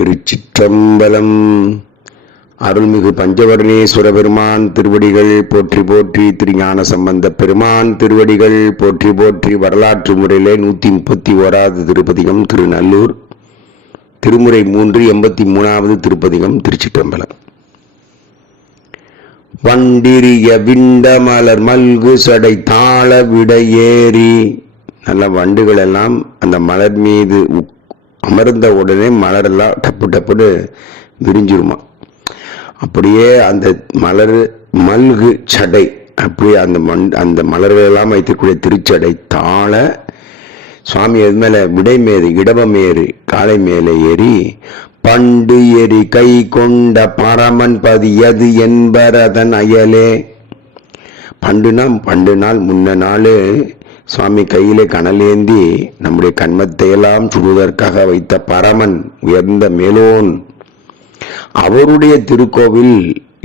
திருச்சிற்றம்பலம். அருள்மிகு பஞ்சவர்ணேஸ்வர பெருமான் திருவடிகள் போற்றி போற்றி திருஞான சம்பந்த பெருமான் திருவடிகள் போற்றி போற்றி வரலாற்று முறையிலே நூத்தி முப்பத்தி ஓராவது திருப்பதிகம் திருநல்லூர் திருமுறை மூன்று எண்பத்தி மூணாவது திருப்பதிகம் திருச்சிற்றம்பலம். வண்டிரிய விண்டமலர் மல்கு சடை தாள விட ஏறி நல்ல வண்டுகள் எல்லாம் அந்த மலர் மீது உக்- அமர்ந்த உடனே மலரெல்லாம் டப்பு டப்புன்னு விரிஞ்சிருமா. அப்படியே அந்த மலர் மல்கு சடை அப்படியே அந்த மண் அந்த மலர்கள் எல்லாம் வைத்திருக்கூடிய திருச்சடை தாழ சுவாமி எது மேல விடைமேறு இடபமேறு காலை மேலே ஏறி பண்டு எரி கை கொண்ட பரமன் பதியது என்பரதன் அயலே. பண்டுனா பண்டு நாள் முன்ன நாள் சுவாமி கையிலே கனலேந்தி நம்முடைய கண்மத்தை எல்லாம் சுடுவதற்காக வைத்த பரமன் உயர்ந்த மேலோன். அவருடைய திருக்கோவில்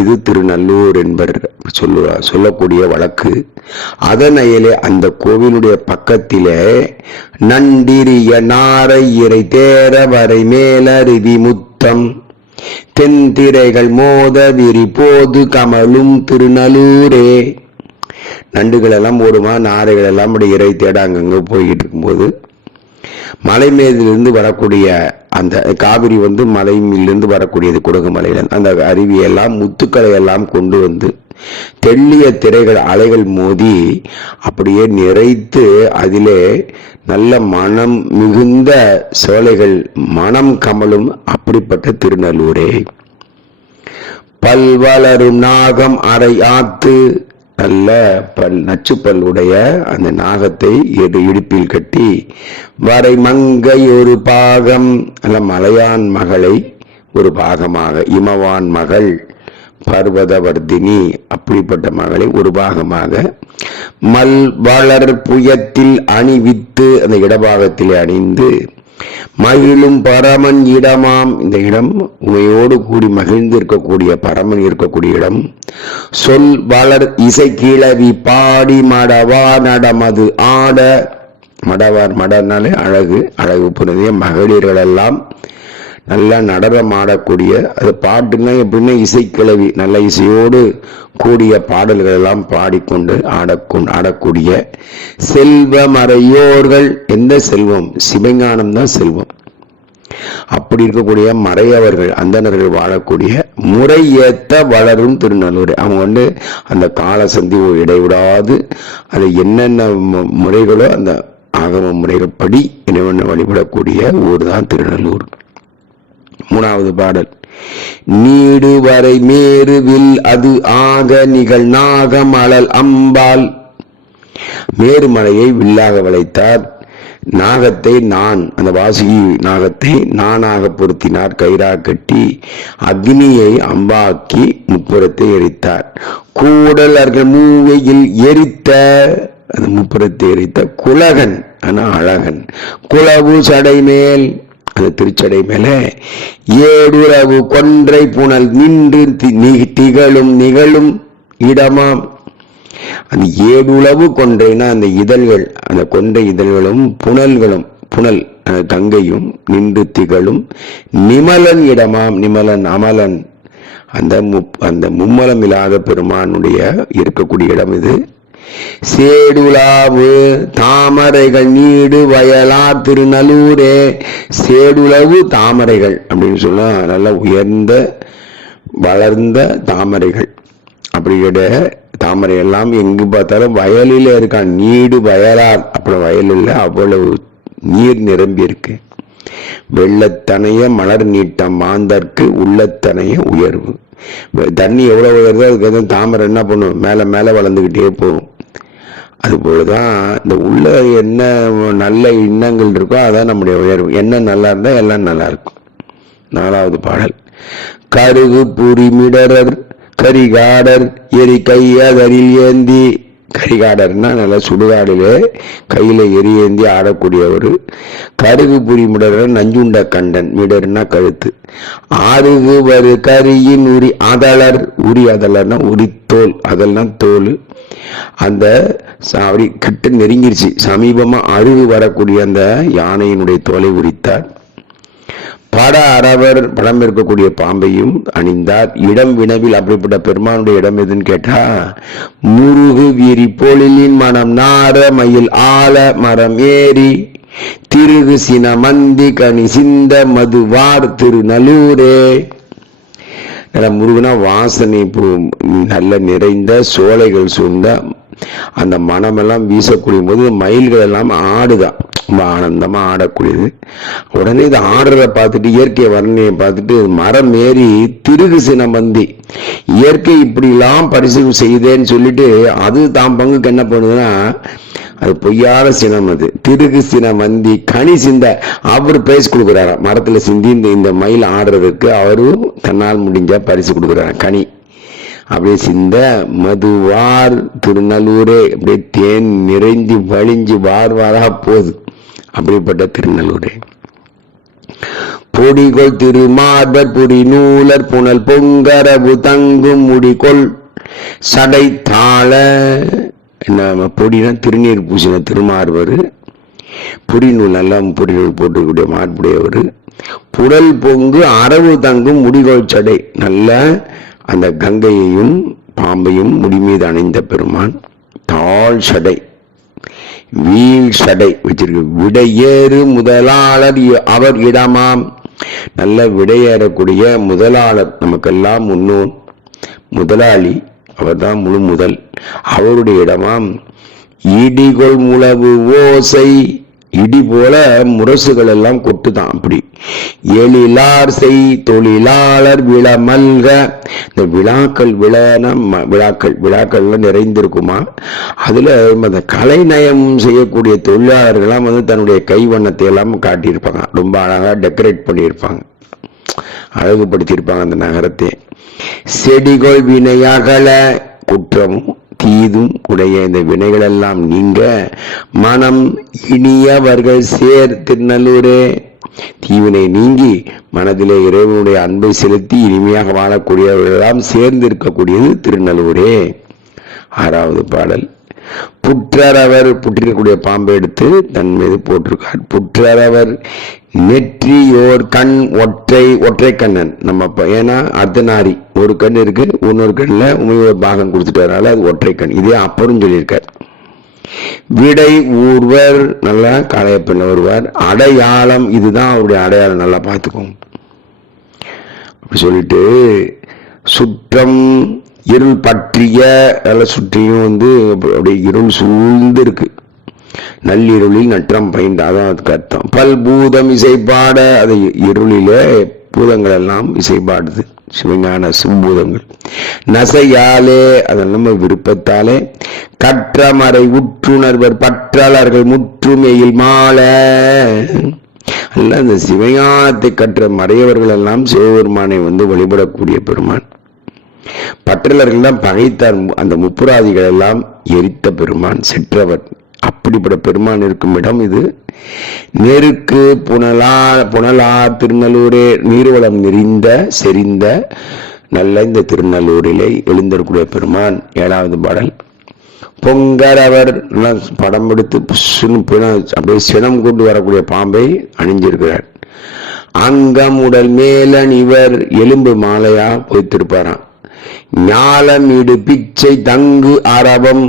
இது திருநல்லூர் என்பர் சொல்லுவா சொல்லக்கூடிய வழக்கு. அதனையிலே அந்த கோவிலுடைய பக்கத்திலே நண்டிரிய நாரை இறை தேர வரை மேலருவி முத்தம். தென்திரைகள் மோத விரி போது கமலும் திருநல்லூரே. நண்டுகள் எல்லாம் ஓடுமா நாரைகள் எல்லாம் அப்படி இறை தேட அங்கங்கே போய்கிட்டு இருக்கும்போது. மலை மேலிருந்து வரக்கூடிய அந்த காவிரி வந்து மலையிலிருந்து வரக்கூடியது குடகுமலையில அந்த அருவியெல்லாம் முத்துக்களை எல்லாம் கொண்டு வந்து தெள்ளிய திரைகள் அலைகள் மோதி அப்படியே நிறைத்து அதிலே நல்ல மனம் மிகுந்த சோலைகள் மனம் கமலும் அப்படிப்பட்ட திருநல்லூரே. பல்வளரும் நாகம் அரை ஆத்து நல்ல பல் நச்சுப்பல் உடைய அந்த நாகத்தை எடு இடுப்பில் கட்டி வரை மங்கை ஒரு பாகம். அல்ல மலையான் மகளை ஒரு பாகமாக இமவான் மகள் பர்வதவர்தினி அப்படிப்பட்ட மகளை ஒரு பாகமாக மல் வளர் புயத்தில் அணிவித்து அந்த இடபாகத்திலே அணிந்து மகிழும் பரமன் இடமாம். இந்த இடம் உமையோடு கூடி மகிழ்ந்து இருக்கக்கூடிய பரமன் இருக்கக்கூடிய இடம். சொல் வளர் இசை கிளவி பாடி மடவா நடமது ஆட. மடவார் மடனாலே அழகு அழகு புரிதிய மகளிர்கள் எல்லாம் நல்லா நடனம் ஆடக்கூடிய அது பாட்டுன்னா எப்படின்னா இசைக்கிழவி நல்ல இசையோடு கூடிய பாடல்கள் எல்லாம் பாடிக்கொண்டு ஆடக்கொண்டு ஆடக்கூடிய செல்வமறையோர்கள். எந்த செல்வம்? சிவஞானம் தான் செல்வம். அப்படி இருக்கக்கூடிய மறையவர்கள் அந்தனர்கள் வாழக்கூடிய முறை ஏத்த வளரும் திருநல்லூர். அவங்க வந்து அந்த கால சந்தி இடைவிடாது. அது என்னென்ன முறைகளோ அந்த ஆகம முறைகள் படி இறைவனை வழிபடக்கூடிய ஊர் தான் திருநல்லூர். மூணாவது பாடல். நீடு வரை மேருவில் அது ஆக நிகழ் நாகம் அழல் அம்பாள். மேருமலையை வில்லாக வளைத்தார். நாகத்தை நான் அந்த வாசுகி நாகத்தை நானாக பொருத்தினார். கயிறா கட்டி அக்னியை அம்பாக்கி முப்புறத்தை எரித்தார். கூடல் அவர்கள் மூவையில் எரித்த அந்த முப்புறத்தை எரித்த குலகன் ஆனா அழகன். குலவு சடை மேல் அந்த திருச்சடை மேலே ஏடுறவு கொன்றை புனல் நின்று திகழும் நிகழும் இடமாம். அந்த ஏடுளவு கொன்றைனா அந்த இதழ்கள் அந்த கொன்றை இதழ்களும் புனல்களும் புனல் கங்கையும் நின்று திகழும் நிமலன் இடமாம் நிமலன் அமலன். அந்த முப் அந்த மும்மலம் இல்லாத பெருமானுடைய இருக்கக்கூடிய இடம் இது. சேடுலாவு தாமரைகள் நீடு வயலா திருநல்லூரே. சேடுலவு தாமரைகள் அப்படின்னு சொன்னா நல்ல உயர்ந்த வளர்ந்த தாமரைகள். அப்படியோட தாமரை எல்லாம் எங்கு பார்த்தாலும் வயலில் இருக்கான் நீடு வயலார் அப்புறம் வயலில் அவ்வளவு நீர் நிரம்பி இருக்கு. வெள்ளத்தனைய மலர் நீட்டம் மாந்தற்கு உள்ளத்தனைய உயர்வு. தண்ணி எவ்வளவு உயர்தோ அதுக்கு வந்து தாமரை என்ன பண்ணும்? மேல மேல வளர்ந்துக்கிட்டே போகும். அதுபோலதான் இந்த உள்ள என்ன நல்ல எண்ணங்கள் இருக்கோ அதான் நம்முடைய உயர்வு. என்ன நல்லா இருந்தா எல்லாம் நல்லா இருக்கும். நாலாவது பாடல். கருகு புரிமிடரர் கரிகாடர் எரி கையதரில் ஏந்தி கரிகாடர்னா நல்லா சுடுகாடிலே கையில எரியேந்தி ஆடக்கூடியவர். கருகு புரி மிடர்னா நஞ்சுண்ட கண்டன் மிடர்னா கழுத்து. ஆறுகு வரு கரியின் உரி அதளர் உரி அதளர்னா உரித்தோல் அதெல்லாம் தோல். அந்த சாரி கிட்ட நெருங்கிருச்சு. சமீபமா அருகு வரக்கூடிய அந்த யானையினுடைய தோலை உரித்தார். பட அரவர் படம் இருக்கக்கூடிய பாம்பையும் அணிந்தார். இடம் வினவில் அப்படிப்பட்ட பெருமானுடைய இடம் எதுன்னு கேட்டா முருகு வீரி பொழிலின் மனம் நார மயில் ஆல மரம் ஏறி திருகு சின மந்தி கனி சிந்த மதுவார் திருநல்லூரே. நல்ல முருகனா வாசனை நல்ல நிறைந்த சோலைகள் சூழ்ந்த அந்த மனமெல்லாம் வீசக்கூடிய போது மயில்கள் எல்லாம் ஆடுதான் ரொம்ப ஆனந்தமா ஆடக்கூடியது. உடனே இது ஆடுறத பார்த்துட்டு இயற்கை வர்ணனையை பார்த்துட்டு மரம் ஏறி திருகு சினமந்தி. இயற்கை இப்படிலாம் பரிசு செய்தேன்னு சொல்லிட்டு அது தான் பங்குக்கு என்ன பண்ணுதுன்னா அது பொய்யான சினம் அது. திருகு சினம் வந்தி கனி சிந்த. அவர் பிரைஸ் கொடுக்குறாரு மரத்துல சிந்தி இந்த இந்த மயில் ஆடுறதுக்கு அவரும் தன்னால் முடிஞ்ச பரிசு கொடுக்குறாரு கனி. அப்படியே சிந்த மதுவார் திருநல்லூரே அப்படியே தேன் நிறைஞ்சு வழிஞ்சு வார் வாரா போகுது. அப்படிப்பட்ட திருநல்லூரே. பொடிகொள் திருமார்பர் புடி நூலர் புனல் பொங்கரவு தங்கும் முடிகொள் சடை தாள என்ன பொடினா திருநீர் பூசின திருமார்பர் புடிநூல் நல்லா பொடி நூல் போட்டுக்கூடிய மார்புடையவர் புடல் பொங்கு அரவு தங்கும் முடிகோல் சடை நல்ல அந்த கங்கையையும் பாம்பையும் முடி மீது அணிந்த பெருமான் தாழ் சடை வீழ் சடை வச்சிருக்கு. விடையேறு முதலாளர் அவர் இடமாம். நல்ல விடையேறக்கூடிய முதலாளர் நமக்கெல்லாம் முன்னோன். முதலாளி அவர்தான் முழு முதல். அவருடைய இடமாம். இடிகொள் முழவு ஓசை இடி போல முரசுகள் எல்லாம் கொட்டுதான் அப்படி. எழிலார் செய் தொழிலாளர் விளமல்க இந்த விழாக்கள் விழான ம- விழாக்கள் விழாக்கள்லாம் நிறைந்திருக்குமா? அதுல அந்த கலைநயம் செய்யக்கூடிய தொழிலாளர்கள்லாம் வந்து தன்னுடைய கைவண்ணத்தை எல்லாம் காட்டியிருப்பாங்க. ரொம்ப அழகாக டெக்கரேட் பண்ணியிருப்பாங்க. அழகுபடுத்தியிருப்பாங்க அந்த நகரத்தை. செடிகொள் வினையகல குற்றமும் தீதும் உடைய இந்த வினைகளெல்லாம் நீங்க மனம் இனியவர்கள் சேர் திருநல்லூரே தீவினை நீங்கி மனதிலே இறைவனுடைய அன்பை செலுத்தி இனிமையாக வாழக்கூடியவர்களெல்லாம் சேர்ந்து இருக்கக்கூடியது திருநல்லூரே. ஆறாவது பாடல். புற்றரவர் புற்றிருக்கக்கூடிய பாம்பை எடுத்து தன் மீது போட்டிருக்கார். புற்றரவர் நெற்றியோர் கண் ஒற்றை ஒற்றை கண்ணன். நம்ம ஏன்னா அர்த்தநாரி ஒரு கண் இருக்கு இன்னொரு கண்ணுல உமையோட பாகம் கொடுத்துட்டாரால அது ஒற்றை கண். இதே அப்பரும் சொல்லியிருக்கார். விடை ஊர்வர் நல்லா காளையப்பண்ண வருவார். அடையாளம் இதுதான் அவருடைய அடையாளம். நல்லா பார்த்துக்கோங்க. அப்படி சொல்லிட்டு சுற்றம் இருள் பற்றிய எல்லாம் சுற்றியும் வந்து அப்படியே இருள் சூழ்ந்து இருக்கு நள்ளிருளில் நற்றம் பயின்ற அதான் அதுக்கு அர்த்தம். பல்பூதம் இசைப்பாட அது இருளிலே பூதங்கள் எல்லாம் இசைப்பாடுது. சிவஞான சிம்பூதங்கள். நசையாலே அதன் நம்ம விருப்பத்தாலே கற்றமறை உற்றுணர்வர் பற்றாளர்கள் முற்றுமையில் மாலை அல்ல அந்த சிவஞானத்தை கற்ற மறையவர்கள் எல்லாம் சிவபெருமானை வந்து வழிபடக்கூடிய பெருமான். பற்றலர்கள் தான் பகைத்தார். அந்த முப்புராதிகள் எல்லாம் எரித்த பெருமான் செற்றவர். அப்படிப்பட்ட பெருமான் இருக்கும் இடம் இது. நெருக்கு புனலா புனலா திருநல்லூரே நீர்வளம் நிறைந்த செறிந்த நல்ல இந்த திருநல்லூரிலே எழுந்திருக்கூடிய பெருமான். ஏழாவது பாடல். பொங்கரவர் படம் எடுத்து அப்படியே சினம் கொண்டு வரக்கூடிய பாம்பை அணிஞ்சிருக்கிறார். அங்கம் உடல் மேலன் இவர் எலும்பு மாலையா போய்த்திருப்பாராம். ஞாலம் இடு பிச்சை தங்கு அரவம்.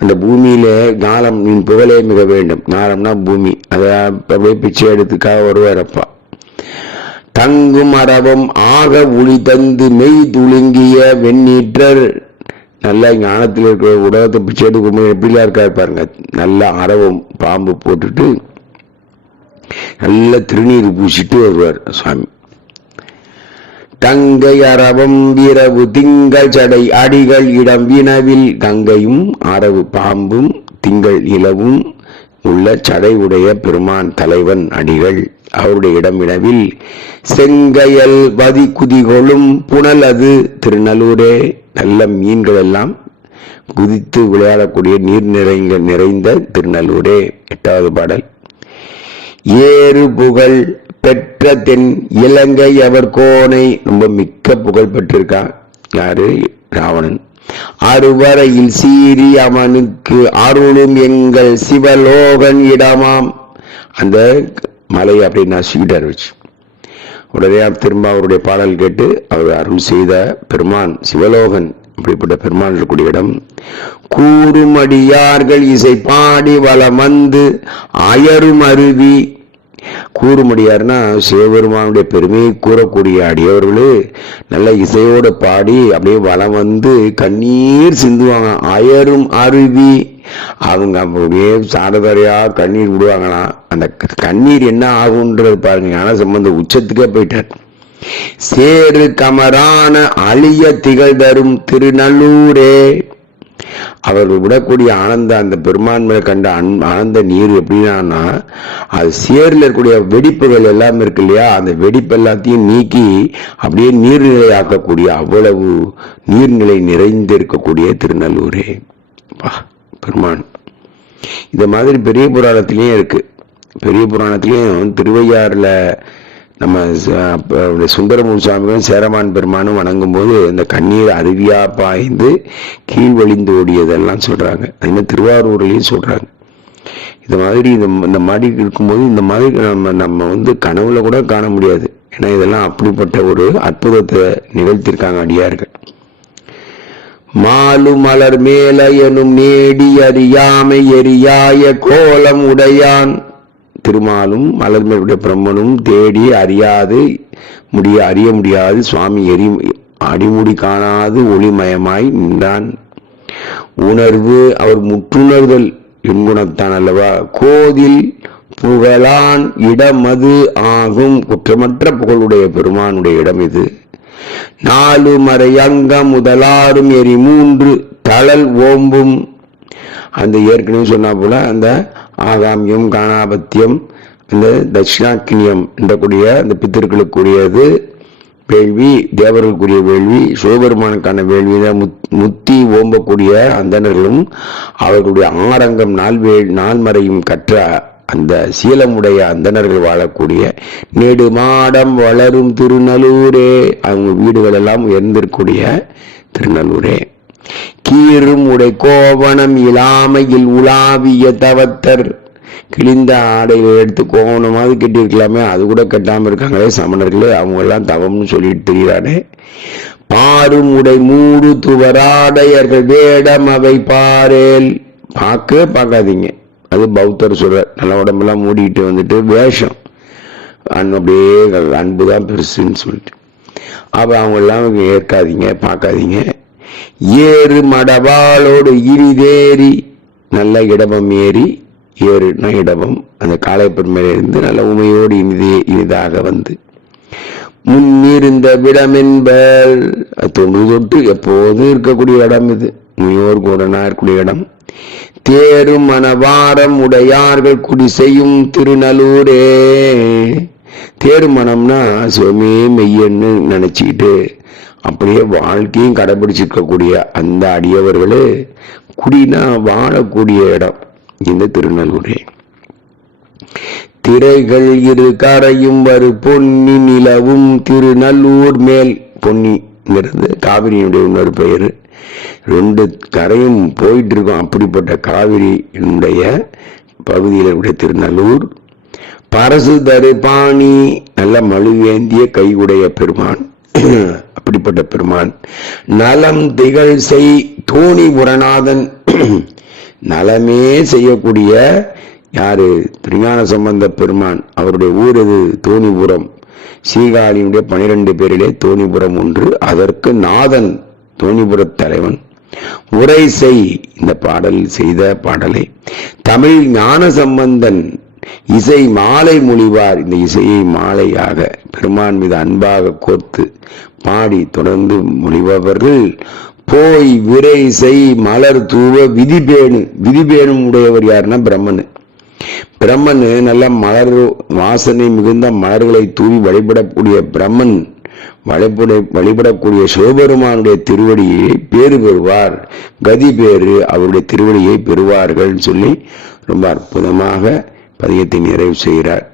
அந்த பூமியில ஞாலம் நீ புகழே மிக வேண்டும். ஞாலம்னா பூமி. அத அப்படியே பிச்சை எடுத்துக்காக வருவார் அப்பா. தங்கும் அரவம் ஆக ஒளி தந்து மெய் துளுங்கிய வெண்ணீற்றர் நல்ல ஞானத்தில் இருக்கிற உலகத்தை பிச்சை எடுக்கும்போது எப்படிலாம் இருக்காரு பாருங்க. நல்ல அரவம் பாம்பு போட்டுட்டு நல்ல திருநீர் பூசிட்டு வருவார் சுவாமி தங்கை அரவம் வீரவு திங்கள் சடை அடிகள் இடம் வினவில் கங்கையும் அரவு பாம்பும் திங்கள் இலவும் உள்ள சடை உடைய பெருமான் தலைவன் அடிகள். அவருடைய இடமினவில் செங்கையல் வதி குதிகொளும் புனல் அது திருநல்லூரே. நல்ல மீன்கள் எல்லாம் குதித்து விளையாடக்கூடிய நீர் நிறைந்த நிறைந்த திருநல்லூரே. எட்டாவது பாடல். ஏறு புகழ் பெற்ற தென் இலங்கை அவர் கோனை ரொம்ப மிக்க புகழ் பெற்றிருக்கான் யாரு? ராவணன். அறுவரையில் சீரி அவனுக்கு அருளும் எங்கள் சிவலோகன் இடமாம். அந்த மலை அப்படி நசுக்கிட்டார் வச்சு. உடனே திரும்ப அவருடைய பாடல் கேட்டு அவர் அருள் செய்த பெருமான் சிவலோகன் அப்படிப்பட்ட பெருமான் இருக்கக்கூடிய இடம். கூறுமடியார்கள் இசை பாடி வளம் வந்து அயரும் அருவி கூறுமடியார்னா சிவபெருமானுடைய பெருமையை கூறக்கூடிய அடியவர்களே நல்ல இசையோடு பாடி அப்படியே வலம் வந்து கண்ணீர் சிந்துவாங்க. அயரும் அருவி. அவங்க அப்படியே சாரதாரியா கண்ணீர் விடுவாங்களாம். அந்த கண்ணீர் என்ன ஆகுன்றது பாருங்க. ஞான சம்பந்த உச்சத்துக்கே போயிட்டார். சேரு கமரான அழிய திகழ் தரும் திருநல்லூரே. அவர்கள் விடக்கூடிய ஆனந்த அந்த பெருமான் மேல கண்ட அன் ஆனந்த நீர் எப்படின்னா அது சேர்ல இருக்கக்கூடிய வெடிப்புகள் எல்லாம் இருக்கு இல்லையா? அந்த வெடிப்பு எல்லாத்தையும் நீக்கி அப்படியே நீர்நிலை ஆக்கக்கூடிய அவ்வளவு நீர்நிலை நிறைந்திருக்கக்கூடிய திருநல்லூரே. வா பெருமான். இந்த மாதிரி பெரிய புராணத்திலையும் இருக்கு. பெரிய புராணத்திலையும் திருவையாறுல நம்ம சுந்தரமூர் சுவாமிகளும் சேரமான் பெருமானும் வணங்கும் போது இந்த கண்ணீர் அருவியா பாய்ந்து கீழ் வழிந்து ஓடியதெல்லாம் சொல்றாங்க. அது மாதிரி திருவாரூர்லையும் சொல்றாங்க. இந்த மாதிரி இந்த இந்த மாதிரி இருக்கும்போது இந்த மாதிரி நம்ம நம்ம வந்து கனவுல கூட காண முடியாது. ஏன்னா இதெல்லாம் அப்படிப்பட்ட ஒரு அற்புதத்தை நிகழ்த்திருக்காங்க அடியார்கள். மாலு மலர் மேல எனும் நேடி அறியாமை எரியாய கோலம் உடையான். திருமாலும் மலர்மேலுடைய பிரம்மனும் தேடி அறியாது முடிய அறிய முடியாது சுவாமி எரி அடிமுடி காணாது ஒளிமயமாய் நின்றான். உணர்வு அவர் முற்றுணர்தல் என்குணத்தான் அல்லவா? கோதில் புகழான் இடமது ஆகும். குற்றமற்ற புகழுடைய பெருமானுடைய இடம் இது. நாலு மறையங்கம் முதலாறும் எரி மூன்று தளல் ஓம்பும். அந்த ஏற்கனவே சொன்னா போல அந்த ஆகாமியம் காணாபத்தியம். இந்த தட்சிணாக்கினியம் என்றக்கூடிய அந்த பித்திருக்களுக்குரியது வேள்வி தேவர்களுக்குரிய வேள்வி சிவபெருமானுக்கான வேள்வி முத்தி ஓம்பக்கூடிய அந்தனர்களும் அவர்களுடைய ஆரங்கம் நால்வேள் நால்மறையும் கற்ற அந்த சீலமுடைய அந்தனர்கள் வாழக்கூடிய நெடுமாடம் வளரும் திருநல்லூரே. அவங்க வீடுகள் எல்லாம் உயர்ந்திருக்கூடிய திருநல்லூரே. கீரும் உடை கோவணம் இலாமையில் உலாவிய தவத்தர். கிழிந்த ஆடைகளை எடுத்து கோவணமாவது கட்டியிருக்கலாமே அது கூட கட்டாமல் இருக்காங்களே சமணர்களே அவங்க எல்லாம் தவம்னு சொல்லிட்டு தெரிகிறானே பாரும் உடை மூடு துவராடையர்கள் வேடம் அவை பாரேல். பார்க்கவே பார்க்காதீங்க. அது பௌத்தர் சொல்ற நல்ல உடம்பெல்லாம் மூடிட்டு வந்துட்டு வேஷம். அன் அப்படியே அன்பு தான் பெருசுன்னு சொல்லிட்டு. அப்ப அவங்க எல்லாம் ஏற்காதீங்க பார்க்காதீங்க. ஏறு மடவாளோடு இரிதேறி. நல்ல இடமம் ஏறி ஏறுனா இடமம் அந்த காளைப்பெருமையிலிருந்து நல்ல உமையோடு இனிதே இனிதாக வந்து. முன்னிருந்த விடமென்பர் தொண்டு தொட்டு எப்போதும் இருக்கக்கூடிய இடம் இது? முனியோர் கூடனா இருக்கக்கூடிய இடம். தேரும் மனவாரம் உடையார்கள் குடி செய்யும் திருநலூரே தேரு மனம்னா சுவமே மெய்யன்னு நினைச்சுக்கிட்டு அப்படியே வாழ்க்கையும் கடைபிடிச்சிருக்கக்கூடிய அந்த அடியவர்களே குடினா வாழக்கூடிய இடம் இந்த திருநெல்வேலி. திரைகள் இரு கரையும் வரு பொன்னி நிலவும் திருநல்லூர் மேல். பொன்னிங்கிறது காவிரியுடைய இன்னொரு பெயர். ரெண்டு கரையும் போயிட்டு இருக்கோம் அப்படிப்பட்ட காவிரியினுடைய பகுதியில் உடைய திருநல்லூர். பரசு தரு பாணி நல்ல மழுவேந்திய கையுடைய பெருமான். அப்படிப்பட்ட பெருமான். நலம் திகழ் செய் தோணி உரநாதன். நலமே செய்யக்கூடிய யாரு? திருஞான சம்பந்த பெருமான். அவருடைய ஊர் இது தோணிபுரம். சீகாழியுடைய பனிரெண்டு பேரிலே தோணிபுரம் ஒன்று. அதற்கு நாதன் தோணிபுர தலைவன். உரை செய் இந்த பாடல் செய்த பாடலை. தமிழ் ஞான சம்பந்தன் இசை மாலை மொழிவார் இந்த இசையை மாலையாக பெருமான் மீது அன்பாக கோர்த்து பாடி தொடர்ந்து மொழிபவர்கள் போய் விரை செய் மலர் தூவ விதிபேணு. விதிபேணும் உடையவர் யாருன்னா பிரம்மனு. பிரம்மனு நல்ல மலர் வாசனை மிகுந்த மலர்களை தூவி வழிபடக்கூடிய பிரம்மன் வழிபட வழிபடக்கூடிய சிவபெருமானுடைய திருவடியை பேறு பெறுவார். கதி பேரு அவருடைய திருவடியை பெறுவார்கள் சொல்லி ரொம்ப அற்புதமாக பதியத்தை நிறைவு செய்கிறார்.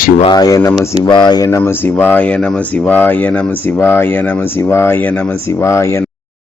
சிவாய நம சிவாய நம சிவாய நம சிவாய நம சிவாய நம சிவாய நம சிவாய